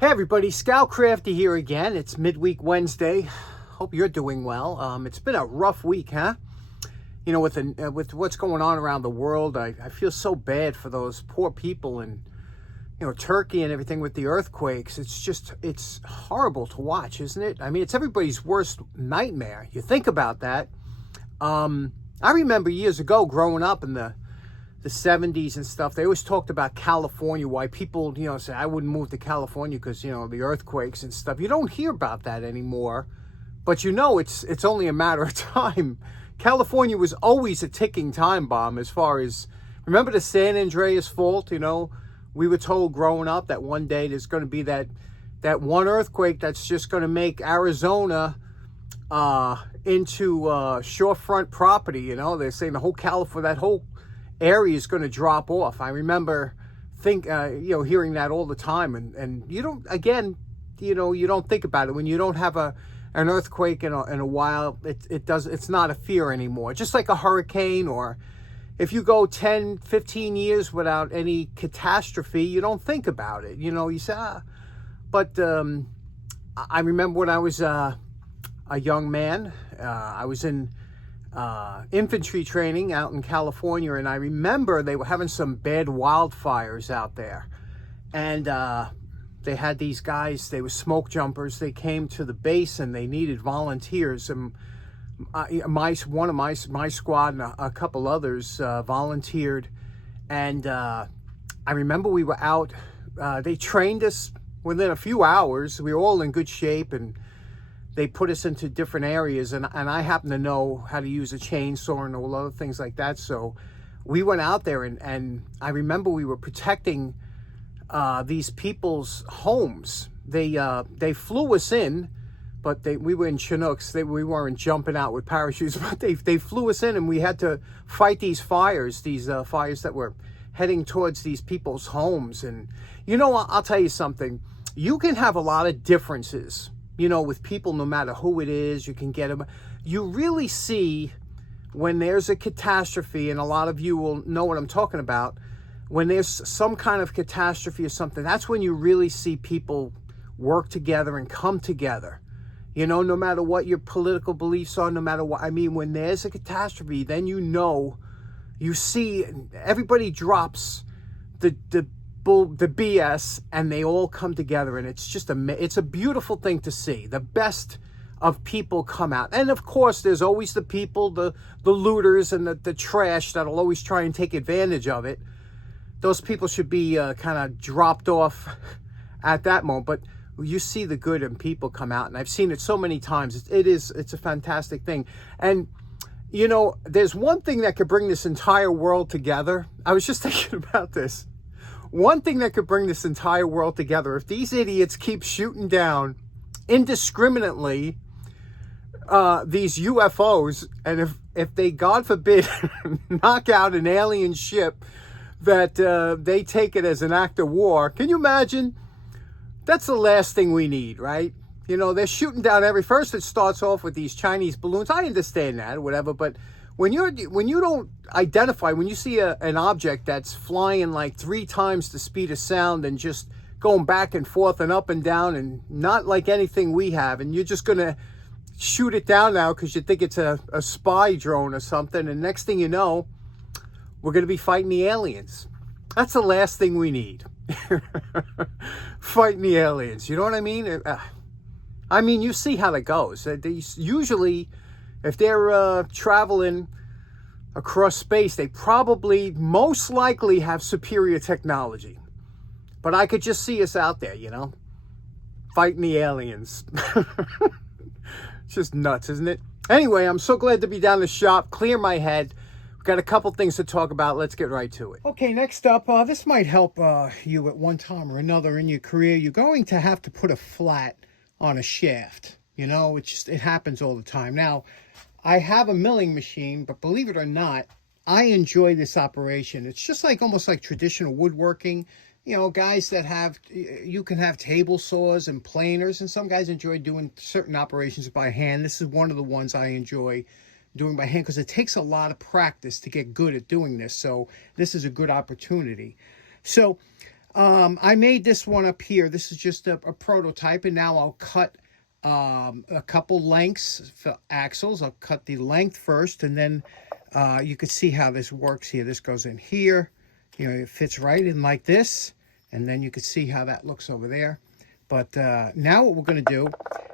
Hey everybody, Scout Crafty here again. It's midweek Wednesday. Hope you're doing well. It's been a rough week, huh? You know, with what's going on around the world, I feel so bad for those poor people in, Turkey and everything with the earthquakes. It's horrible to watch, isn't it? I mean, it's everybody's worst nightmare. You think about that. I remember years ago growing up in the 70s and stuff, they always talked about California, why people, say, I wouldn't move to California because, the earthquakes and stuff. You don't hear about that anymore, but it's only a matter of time. California was always a ticking time bomb as far as, remember the San Andreas fault, we were told growing up that one day there's going to be that one earthquake that's just going to make Arizona into shorefront property, they're saying the whole California, that whole area is going to drop off. I remember hearing that all the time, and you don't, again, you don't think about it when you don't have an earthquake in a while. It's not a fear anymore. Just like a hurricane, or if you go 10, 15 years without any catastrophe, you don't think about it. You say, But I remember when I was a young man, I was in infantry training out in California, and I remember they were having some bad wildfires out there, and they had these guys, they were smoke jumpers. They came to the base and they needed volunteers, and one of my squad and a couple others volunteered, and I remember we were out, they trained us within a few hours. We were all in good shape, and they put us into different areas, and I happen to know how to use a chainsaw and all other things like that. So we went out there, and I remember we were protecting these people's homes. They flew us in, but we were in Chinooks. We weren't jumping out with parachutes, but they flew us in, and we had to fight these fires that were heading towards these people's homes. And I'll tell you something. You can have a lot of differences, with people, no matter who it is. You can get them. You really see when there's a catastrophe, and a lot of you will know what I'm talking about. When there's some kind of catastrophe or something, that's when you really see people work together and come together. No matter what your political beliefs are, no matter what. I mean, when there's a catastrophe, then you see everybody drops the BS, and they all come together, and it's a beautiful thing to see. The best of people come out, and of course there's always the people, the looters and the trash that'll always try and take advantage of it. Those people should be kind of dropped off at that moment. But you see the good in people come out, and I've seen it so many times. It's a fantastic thing. And there's one thing that could bring this entire world together. I was just thinking about this. One thing that could bring this entire world together, if these idiots keep shooting down indiscriminately these UFOs, and if they, God forbid, knock out an alien ship that they take it as an act of war, can you imagine? That's the last thing we need, right? They're shooting down first it starts off with these Chinese balloons. I understand that, or whatever, but when you don't identify, when you see an object that's flying like 3 times the speed of sound and just going back and forth and up and down, and not like anything we have, and you're just going to shoot it down now because you think it's a spy drone or something, and next thing you know, we're going to be fighting the aliens. That's the last thing we need. Fighting the aliens. You know what I mean? I mean, you see how that goes. Usually, if they're traveling across space, they probably most likely have superior technology. But I could just see us out there, fighting the aliens. It's just nuts, isn't it? Anyway, I'm so glad to be down the shop, clear my head. We've got a couple things to talk about. Let's get right to it. Okay, next up, this might help you at one time or another in your career. You're going to have to put a flat on a shaft. It happens all the time. Now, I have a milling machine, but believe it or not, I enjoy this operation. It's just almost like traditional woodworking. Guys that you can have table saws and planers, and some guys enjoy doing certain operations by hand. This is one of the ones I enjoy doing by hand because it takes a lot of practice to get good at doing this. So this is a good opportunity. So I made this one up here. This is just a prototype, and now I'll cut a couple lengths for axles. I'll cut the length first, and then you can see how this works here. This goes in here. You know, it fits right in like this, and then you can see how that looks over there. But now what we're going to do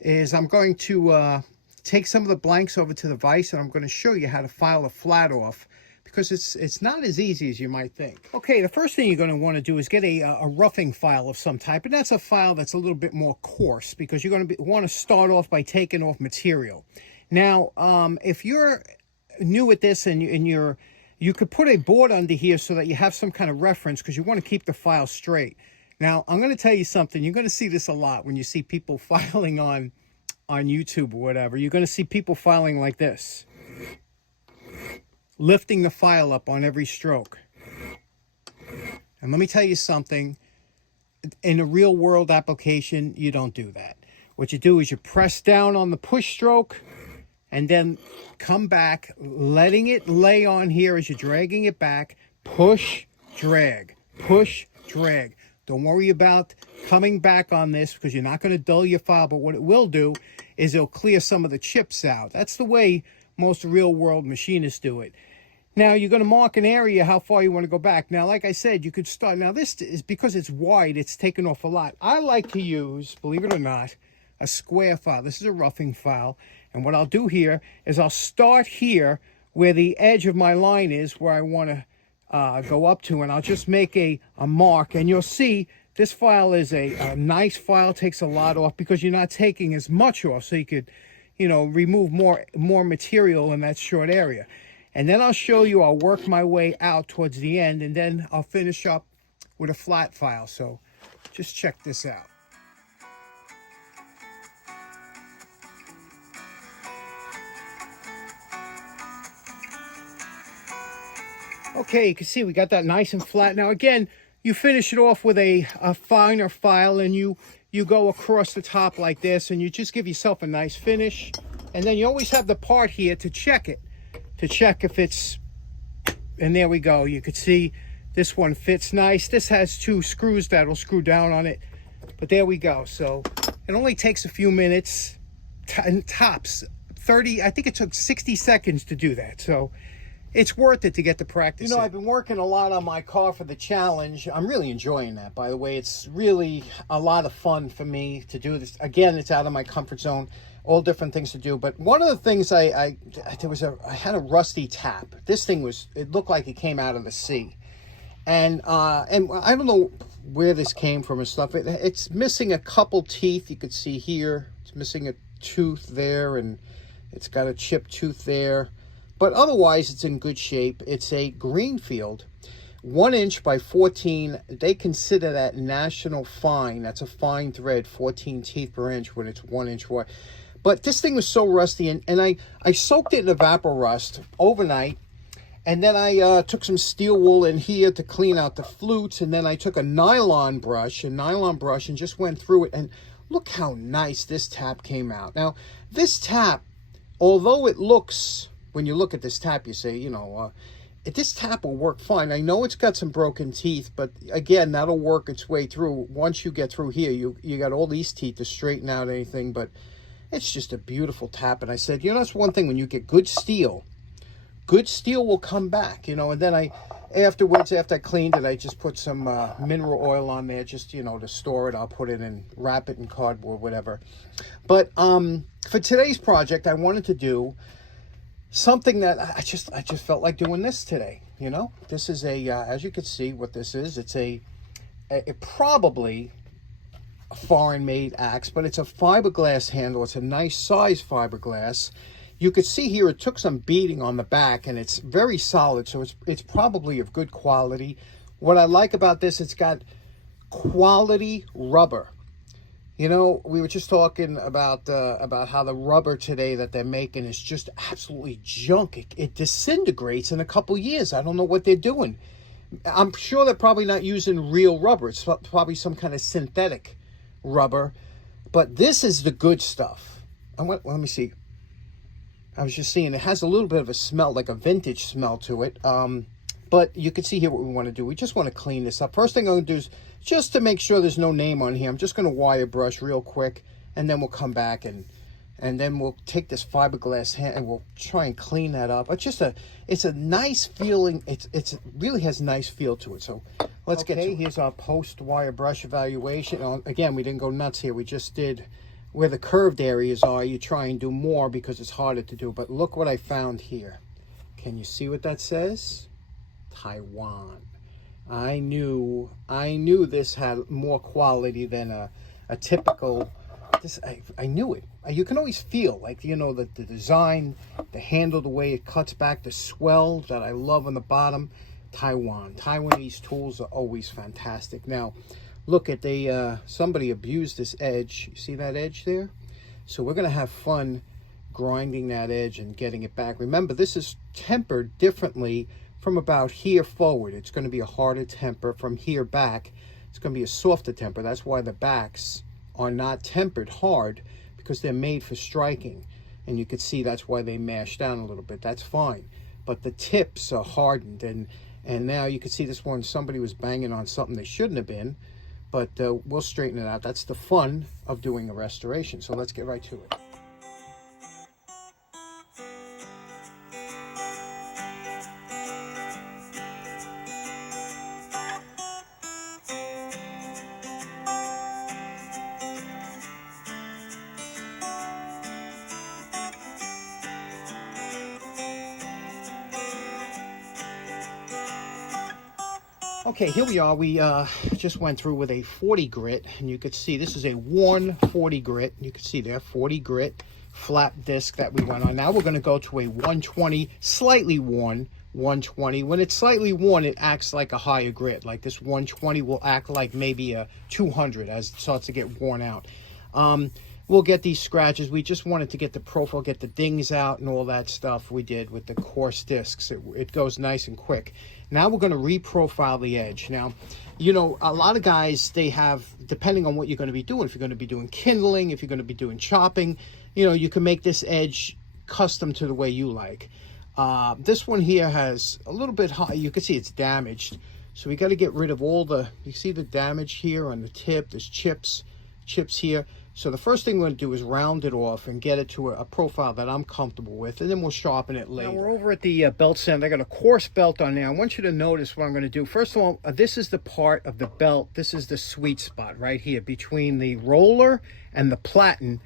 is I'm going to take some of the blanks over to the vise, and I'm going to show you how to file the flat off, because it's not as easy as you might think. Okay, the first thing you're going to want to do is get a roughing file of some type, and that's a file that's a little bit more coarse, because you're going to want to start off by taking off material. Now, if you're new at this and you could put a board under here so that you have some kind of reference, because you want to keep the file straight. Now, I'm going to tell you something. You're going to see this a lot when you see people filing on YouTube or whatever. You're going to see people filing like this, lifting the file up on every stroke. And let me tell you something. In a real world application, you don't do that. What you do is you press down on the push stroke and then come back, letting it lay on here as you're dragging it back. Push, drag, push, drag. Don't worry about coming back on this, because you're not going to dull your file, but what it will do is it'll clear some of the chips out. That's the way most real world machinists do it. Now, you're going to mark an area how far you want to go back. Now, like I said, you could start. Now, this is because it's wide, it's taken off a lot. I like to use, believe it or not, a square file. This is a roughing file. And what I'll do here is I'll start here where the edge of my line is, where I want to go up to, and I'll just make a mark. And you'll see this file is a nice file, takes a lot off because you're not taking as much off, so you could, you know, remove more material in that short area. And then I'll show you, I'll work my way out towards the end, and then I'll finish up with a flat file. So just check this out. Okay, you can see we got that nice and flat. Now again, you finish it off with a finer file, and you go across the top like this, and you just give yourself a nice finish. And then you always have the part here to check it, to check if it's, and there we go. You could see this one fits nice. This has 2 screws that'll screw down on it, but there we go. So it only takes a few minutes, tops 30. I think it took 60 seconds to do that. So it's worth it to get the practice. You know, I've been working a lot on my car for the challenge. I'm really enjoying that, by the way. It's really a lot of fun for me to do this. Again, it's out of my comfort zone, all different things to do. But one of the things I had a rusty tap. This thing it looked like it came out of the sea. And I don't know where this came from and stuff. It's missing a couple teeth. You could see here, it's missing a tooth there, and it's got a chipped tooth there. But otherwise, it's in good shape. It's a Greenfield, 1 inch by 14. They consider that national fine. That's a fine thread, 14 teeth per inch when it's 1 inch wide. But this thing was so rusty, and I soaked it in Evapo-Rust overnight. And then I took some steel wool in here to clean out the flutes. And then I took a nylon brush, and just went through it. And look how nice this tap came out. Now, this tap, although it looks, when you look at this tap, you say, you know, this tap will work fine. I know it's got some broken teeth, but again, that'll work its way through. Once you get through here, you got all these teeth to straighten out anything, but it's just a beautiful tap. And I said, you know, that's one thing, when you get good steel will come back, you know. And then afterwards, after I cleaned it, I just put some mineral oil on there, just, you know, to store it. I'll put it and wrap it in cardboard, whatever. But for today's project, I wanted to do something that I just felt like doing this today. You know, this is as you can see what this is. It's probably a foreign made axe, but it's a fiberglass handle. It's a nice size fiberglass. You could see here it took some beating on the back, and it's very solid, so it's probably of good quality. What I like about this, it's got quality rubber. You know, we were just talking about how the rubber today that they're making is just absolutely junk. It disintegrates in a couple years. I don't know what they're doing. I'm sure they're probably not using real rubber. It's probably some kind of synthetic rubber. But this is the good stuff. Let me see. I was just seeing it has a little bit of a smell, like a vintage smell to it. But you can see here what we want to do. We just want to clean this up. First thing I'm going to do is just to make sure there's no name on here, I'm just going to wire brush real quick, and then we'll come back and then we'll take this fiberglass hand and we'll try and clean that up. It's a nice feeling. It really has a nice feel to it. So let's get to it. Here's our post wire brush evaluation. Again, we didn't go nuts here. We just did where the curved areas are. You try and do more because it's harder to do. But look what I found here. Can you see what that says? Taiwan. I knew this had more quality than a typical. I knew it. You can always feel, like, you know, the design, the handle, the way it cuts back, the swell that I love on the bottom. Taiwanese tools are always fantastic. Now, look at somebody abused this edge. You see that edge there? So we're going to have fun grinding that edge and getting it back. Remember, this is tempered differently from about here forward. It's going to be a harder temper. From here back, it's going to be a softer temper. That's why the backs are not tempered hard, because they're made for striking. And you can see that's why they mash down a little bit. That's fine. But the tips are hardened, and now you can see this one, somebody was banging on something they shouldn't have been, but we'll straighten it out. That's the fun of doing a restoration. So let's get right to it. Okay, here we are. We just went through with a 40 grit, and you could see this is a worn 40 grit. You can see there, 40 grit flat disc that we went on. Now we're going to go to a 120, slightly worn 120. When it's slightly worn, it acts like a higher grit. Like this 120 will act like maybe a 200 as it starts to get worn out. We'll get these scratches. We just wanted to get the profile, get the dings out and all that stuff we did with the coarse discs. It goes nice and quick. Now we're going to reprofile the edge. Now, you know, a lot of guys, they have, depending on what you're going to be doing, if you're going to be doing kindling, if you're going to be doing chopping, you know, you can make this edge custom to the way you like. This one here has a little bit high. You can see it's damaged. So we got to get rid of all the, you see the damage here on the tip. There's chips here. So the first thing we're going to do is round it off and get it to a profile that I'm comfortable with, and then we'll sharpen it later. Now we're over at the belt center. I got a coarse belt on there. I want you to notice what I'm going to do. First of all, this is the part of the belt. This is the sweet spot right here between the roller and the platen.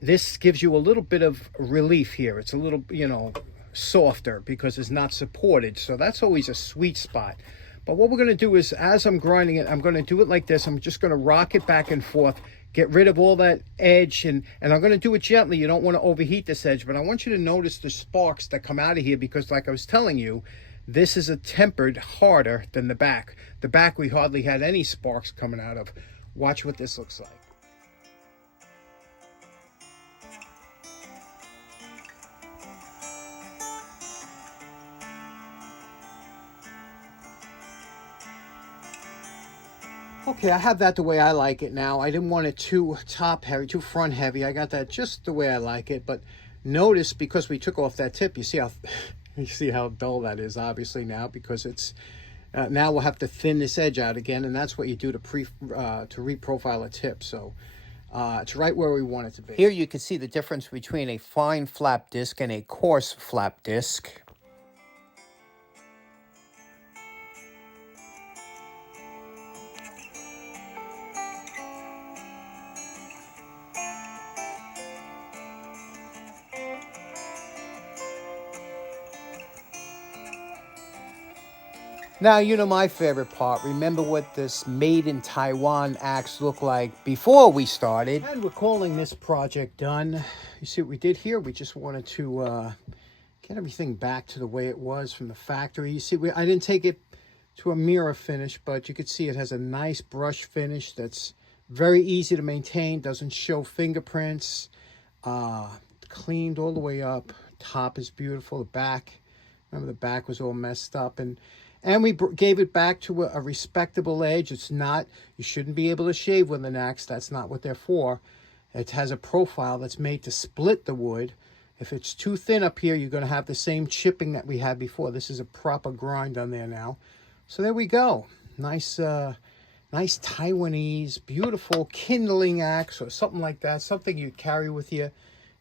This gives you a little bit of relief here. It's a little, you know, softer because it's not supported. So that's always a sweet spot. But what we're going to do is, as I'm grinding it, I'm going to do it like this. I'm just going to rock it back and forth, get rid of all that edge, and I'm going to do it gently. You don't want to overheat this edge, but I want you to notice the sparks that come out of here, because like I was telling you, this is a tempered harder than the back. The back, we hardly had any sparks coming out of. Watch what this looks like. Okay, I have that the way I like it now. I didn't want it too top heavy, too front heavy. I got that just the way I like it. But notice, because we took off that tip, you see how dull that is, obviously, now, because it's now we'll have to thin this edge out again, and that's what you do to reprofile a tip. So it's right where we want it to be. Here you can see the difference between a fine flap disc and a coarse flap disc. Now, you know my favorite part. Remember what this Made in Taiwan axe looked like before we started. And we're calling this project done. You see what we did here? We just wanted to get everything back to the way it was from the factory. You see, I didn't take it to a mirror finish, but you can see it has a nice brush finish that's very easy to maintain, doesn't show fingerprints, cleaned all the way up. Top is beautiful. The back, remember the back was all messed up, and we gave it back to a respectable edge. It's not, you shouldn't be able to shave with an axe. That's not what they're for. It has a profile that's made to split the wood. If it's too thin up here, you're going to have the same chipping that we had before. This is a proper grind on there now. So there we go. Nice, nice Taiwanese, beautiful kindling axe or something like that. Something you carry with you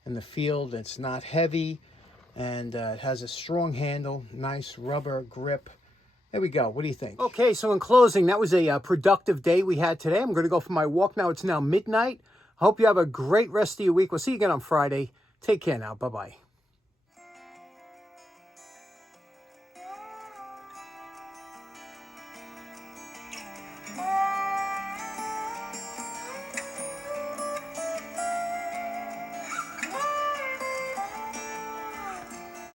in the field. It's not heavy, and it has a strong handle. Nice rubber grip. There we go. What do you think? Okay, so in closing, that was a productive day we had today. I'm going to go for my walk now. It's now midnight. I hope you have a great rest of your week. We'll see you again on Friday. Take care now. Bye-bye.